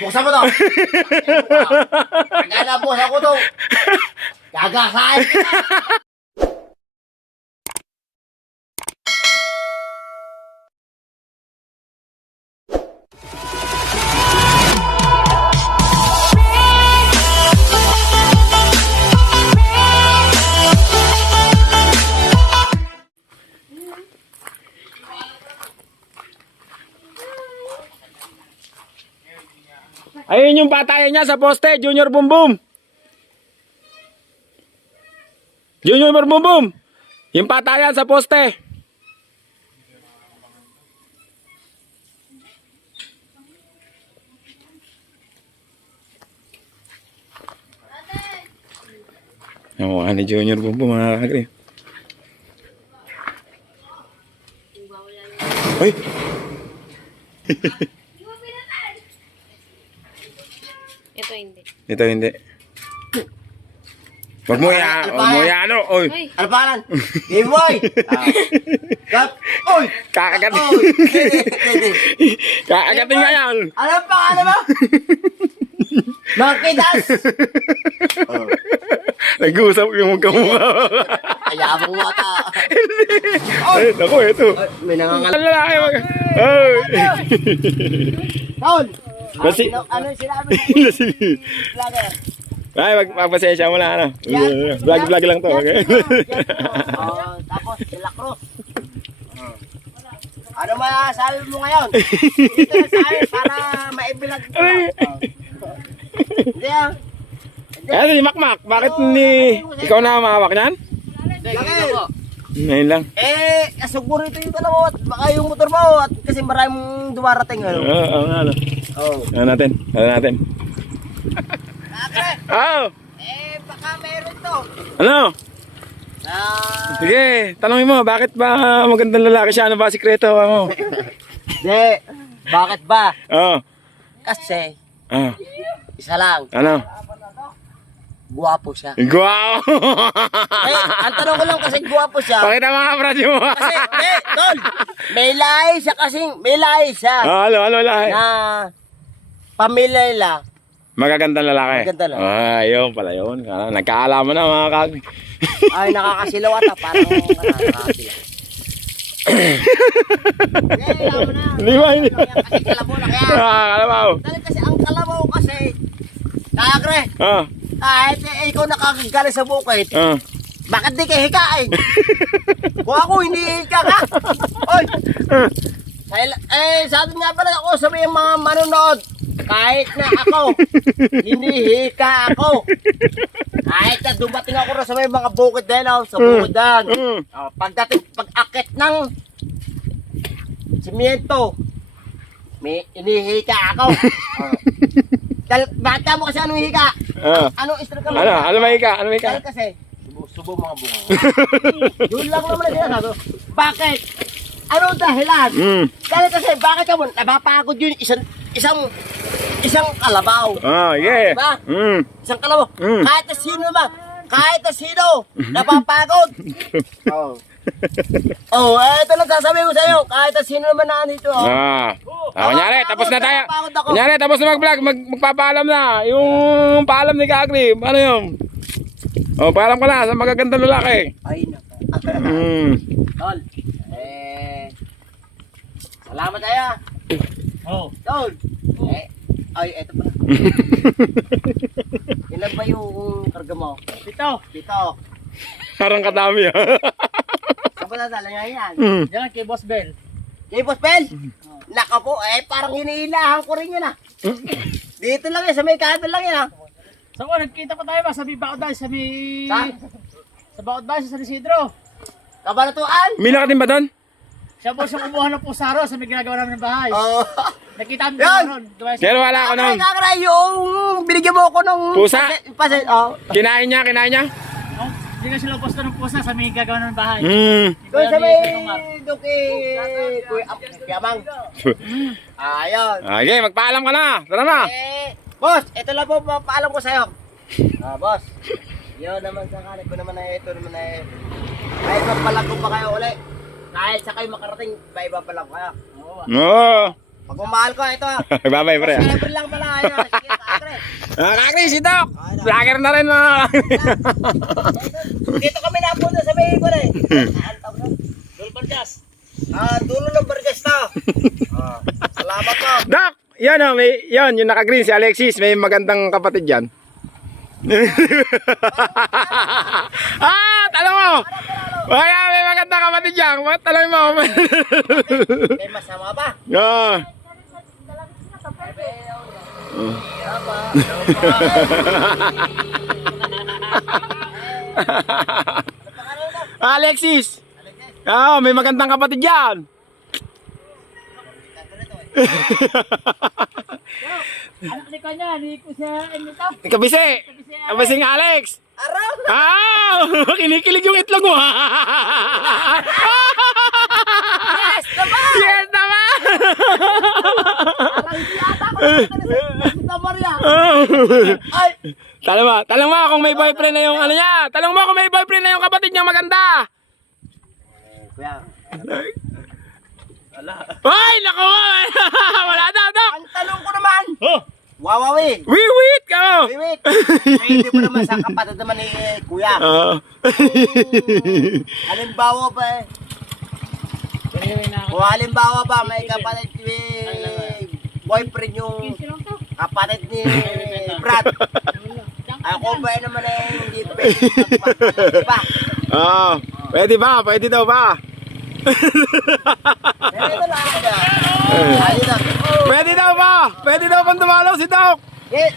Buksan mo to. Pagka nabukas ako to, gagasahin kita. Ayun yung patayan niya sa poste, Junior Boom Boom. Junior Boom Boom. Yung patayan sa poste. Yung ni Junior Boom Boom, mga kakri. Ay! Ito hindi. Ito hindi. Wag mo ano, oy. Ano pangalan? Game Boy! Gat! Oy! Kakagatin. Oy! Pwede. Kakagatin nga yan. Ano ang pangalan mo? Makitas! Nag-uusap yung magkamukha. Ayabang mo ata. Ay, naku, ito. May nangangalan. Ang lalaki mag... Ay! Taon! Kasi... Ano yung sinabi? Vlogger. Ay, magpasensya mo na, ano. Vlog lang to, okay? Tapos, sila Cruz. Ano masasabi mo ngayon? Dito na sa akin para maibilag ko. Hindi ah. Ay, si Makmak, bakit ni... Ikaw na mahawak niyan? Bakit? Ngayon lang. Siguro ito yung dalawa at baka yung motor mo at kasi maraming dumarating ano. Oo, nga, ano. Oo. Ano natin? Bakit? Oo! Baka meron to. Ano? Sige. Sige, tanongin mo, bakit ba magandang lalaki siya? Ano ba sikreto mo? Hindi. Bakit ba? Oo. Kasi, Ah, isa lang, ano? guwapo siya. Guwaw! Ang tanong ko lang kasi guwapo siya. Pakita mga brad mo. Kasi, tol, may lahi siya kasing, may lahi siya. Ano, lahi? Na, pamilya nila. Magagandang lalaki. Maganda lang. Yun pala yun. Nagkaalaman na mga kag. Ay, nakakasilaw ata. Parang, nakakasilaw. Alam mo na. Hindi ba? Kasi kalabaw na kaya. Kalabaw. Dahil kasi ang kalabaw kasi, kagre, Ah, kahit ikaw nakakagaling sa bukid, ah. bakit di kayo hikain? Kung ako hindi hika ka. Oy! Sabi nga pala ako sa mga manonood, kahit na ako, hindi hika ako. Kahit na dumating ako sa may mga bukid din, sa bukidan. Pagdating, pag-akit ng simyento, may inihika ako. Bata mo kasi anong hika? Anong istra ka mo? Ano ba ika? Dahil kasi, subo mga bunga. Yun lang naman ang sinasabi. Bakit? Anong dahilan? Dahil kasi, bakit ka mo? Napapagod yun isang kalabaw. Yeah. Diba? Mm. Isang kalabaw. Kahit na sino naman. Kahit na sino. Napapagod. Ito lang sasabihin ko sa'yo. Kahit na sino naman na nito. Kunyari, tapos na tayo. Napapagod ako. Kunyari, tapos na mag-vlog. Magpapaalam na. Yung paalam ni Kakri. Ano yun? Paalam ka na sa magagandang lalaki. Ay, naka. Tol. Salamat tayo. Tol. Ay, eto pala. Ilan ba yung karga mo? Dito. Parang kadami Saan ba nadala niya yan? Yan, kay Boss Bell. Kay Boss Bell? Naka po, parang hinihilahan ko rin yun Dito lang yan, sa may kanto lang yan So, nagkita pa tayo ba? Sa may Baod Bahay, sa may... Saan? Sa Baod Bahay, sa San Isidro. Kabalatuan? May nakatin ba doon? Siya po siyang kumuha ng pusaro sa may ginagawa namin ng bahay. Nakita mo Yan! ron. Pero wala ako nun. Kakra, yung binigyan mo ako ng... Pusa? Kinain Kinain niya? Hindi na sila posto ng pusa sa may gagawa namin ng bahay. Doon sa may... Doon kay... Kuya Mang. Ayun. Okay, magpaalam ka na. Tara na. Boss, ito lang po papaalam ko sa'yo. Boss. Yun naman sa kanin ko naman ito naman kahit magpalag ko pa kayo uli. Kahit sa kayo makarating, iba-iba pa lang kayo. Oo. Pagmamahal ko, ito. Bye-bye, pre. Celebrate lang pala. Ayun. Sige, kakre. Kakri, si Doc. Vlogger na rin, mga. Dito kami napunta sa may ikon eh. Ang tawag na? Dulbargas. Dulo ng Bargas to. Salamat po. Doc, yan o, yan, yung naka-green si Alexis, may magandang kapatid yan. Talo mo! Kaya may magandang kapatid yan, talo mo. May masama ba? Alexis! May magandang kapatid yan. Anak ni kanya, ni ko siya, ito. Kabising Alex. Araw! Kinikilig yung itlog mo. Yes naman! Yes naman! Parang hindi ata ko sa Maria. Ay! Talong mo kung may boyfriend na yung ano niya. Talong mo kung may boyfriend na yung kapatid niya maganda. Kuya. Hoy, naku! Wala daw, Doc! Ang tanong ko naman. Wawawi. Wiwit ka! Wait. Pwede mo naman sa kapatid naman ni Kuya. Halimbawa ba eh. Kung halimbawa ba may kapatid ni boyfriend yung kapatid ni Brad. Ako ba naman eh hindi pwede ba? Pwede ba? Pwede daw ba? Pwede na ako na. Ayun na. Pwede daw ba? Pwede daw bang dumalaw si Doc? Eh.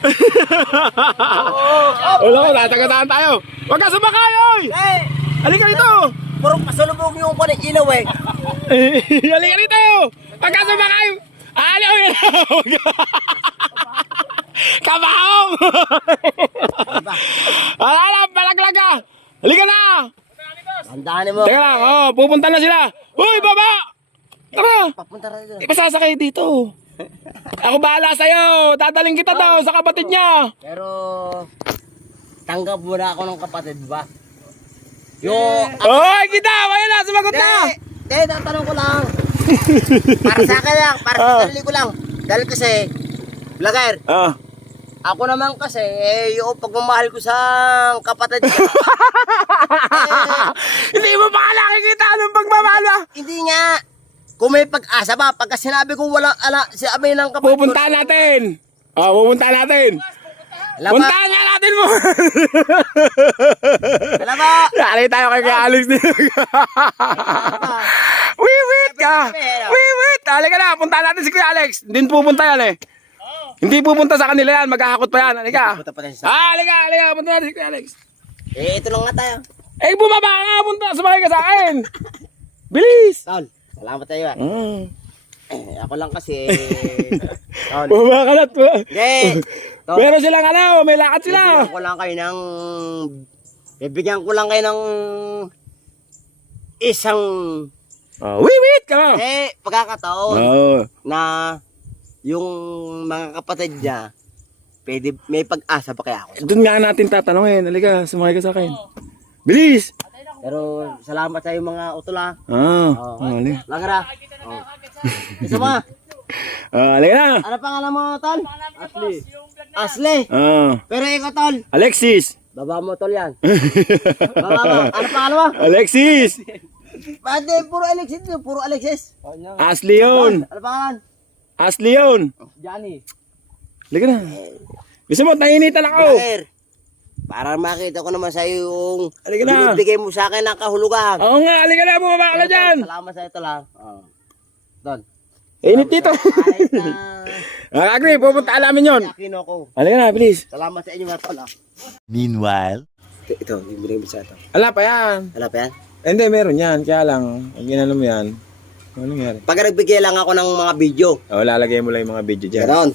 Wala ko, tatagataan tayo. Huwag ka sumakay, oy! Eh. Halika dito! Puro pasalubog yung ko ng ilaw eh. Halika dito! Huwag ka sumakay! Ano yun? Kabaong! Ala, palaglag ka! Halika na! Tandaan mo. Teka lang, pupunta na sila. Uy, baba! Tara! Papunta rin doon. Ipasasakay dito. Ako bahala sa'yo. Dadaling kita daw sa kapatid niya. Pero tanggap mo na ako ng kapatid ba? Yung Oy, kita! Ayan na, sumagot na! tatanong ko lang. Para sa akin lang, para sa sarili ko lang. Dahil kasi, vlogger, ako naman kasi, yung pagmamahal ko sa kapatid ko. Hindi mo pa nakikita anong pagmamahal ba? Hindi nga. Kung may pag-asa ba, pagka sinabi kong walang sabi ng kapatid ko. Pupuntahan natin. Pupuntahan natin. Alam ba? Puntahan nga natin mo. Alam ba? Nalay tayo kay Alex dito. Wiwit ka. Wiwit. Halika na, puntahan natin si Kuya Alex. Hindi pupunta yan eh. Hindi pupunta sa kanila yan, maghahakot pa yan. Halika. Punta pa tayo sa... Halika. Punta natin si Kuya Alex. ito lang nga tayo. Bumaba ka nga, punta. Sumakay ka sa akin. Bilis. Tol, salamat tayo ah. Ako lang kasi... Tol. Bumaba ka na. Hindi. Tol. Pero silang ano, may lakad sila. Bibigyan ko lang kayo ng isang Wiwit ka. pagkakataon na yung mga kapatid niya pwede may pag-asa pa kaya ako. Doon nga natin tatanungin. Halika, sumakay ka sa akin. Bilis. Pero salamat sa mga utol ah. Halika. Langara. Isa pa. Halika na. Ano pangalan mo, tol? Ashley. Pero ikaw, tol. Alexis. Baba mo, tol yan. Baba mo. Ano pangalan mo? Alexis. Pwede, puro Alexis. Puro Alexis. Ashley yun. Ano pangalan? Ashley yun. Johnny. Halika na. Gusto mo, nainitan ako. Brother, para makita ko naman sa'yo yung Halika na. binibigay mo sa akin ng kahulugan. Oo nga, halika na. Bumaba ka na dyan. Salamat sa ito lang. Don. Init dito. Kahit na Agree, pupuntaan namin yun. yakino ko. Halika na, bilis. Salamat sa inyo mga tol. Meanwhile, Ito, yung binigay mo sa ito. Ala pa yan. Wala pa yan? Hindi, meron yan. Kaya lang, pag ginano mo yan, ano nangyari? Pag nagbigay lang ako ng mga video. Lalagay mo lang yung mga video dyan. Ganon.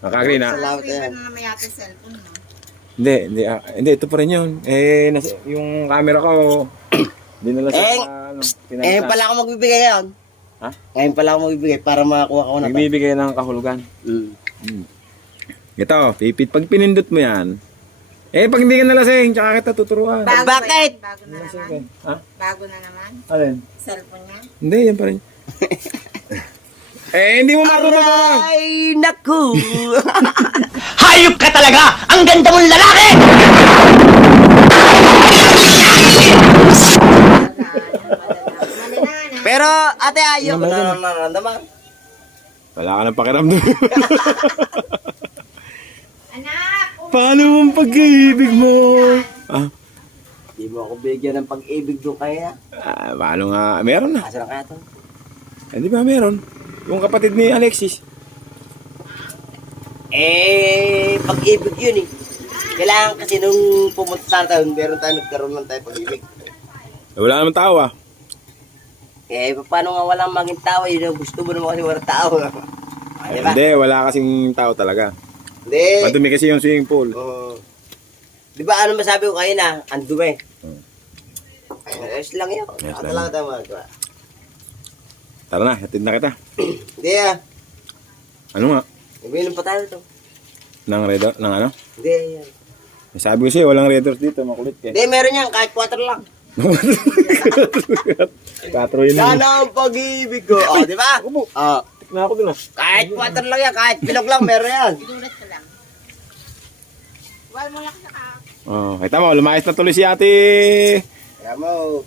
Nakakri na. Salamat yan. Hindi, ito pa rin yun. Yung camera ko, dinala sa, Ngayon pala ako magbibigay ngayon. Ha? Ngayon pala ako magbibigay para makakuha ko na ito. nagbibigay ng kahulugan. Ito, pipit. Pag pinindot mo yan, pag hindi ka nalasing, tsaka kita tuturuan. Bakit? Bago na naman. Ha? Bago na naman. Alin? Cellphone niya. Hindi, yan pa rin. Eh, hindi mo matututunan. Ay, naku. Hayop ka talaga! Ang ganda mong lalaki! Pero, ate, ayaw ko na nararamdaman. Wala ka ng pakiramdam. Anak! Paano mong pag-ibig mo? Ah, Di mo ako bigyan ng pag-ibig doon kaya. paano nga? Meron na. Asa lang kaya to? Hindi ba meron? Yung kapatid ni Alexis. Pag-ibig yun eh. Kailangan kasi nung pumunta sa taon, meron tayo nagkaroon ng tayo pag-ibig. Eh, wala naman tao ah. Paano nga walang maging tao? Yun ang gusto mo naman kasi walang tao. Diba? Hindi, wala kasing tao talaga. Hindi. Madumi kasi yung swimming pool. Di ba ano masabi ko kayo na? Ang dumi. Ayos lang yun. Ayos Ano lang. lang tayo magagawa. Tara na, hatid na kita. Hindi ah. Ano nga? Ibinom pa tayo ito. Nang red, nang ano? Hindi yan. Sabi ko sa'yo, walang redors dito, makulit ka. Hindi, meron yan. Kahit 4 lang. 4 yun. Yan ang pag-ibig ko. O, di ba? Na ako dun ah. Kahit 4 lang yan. Kahit bilog lang, meron yan. Oh, kita mo, lumayas na tuloy si ate. Kaya mo.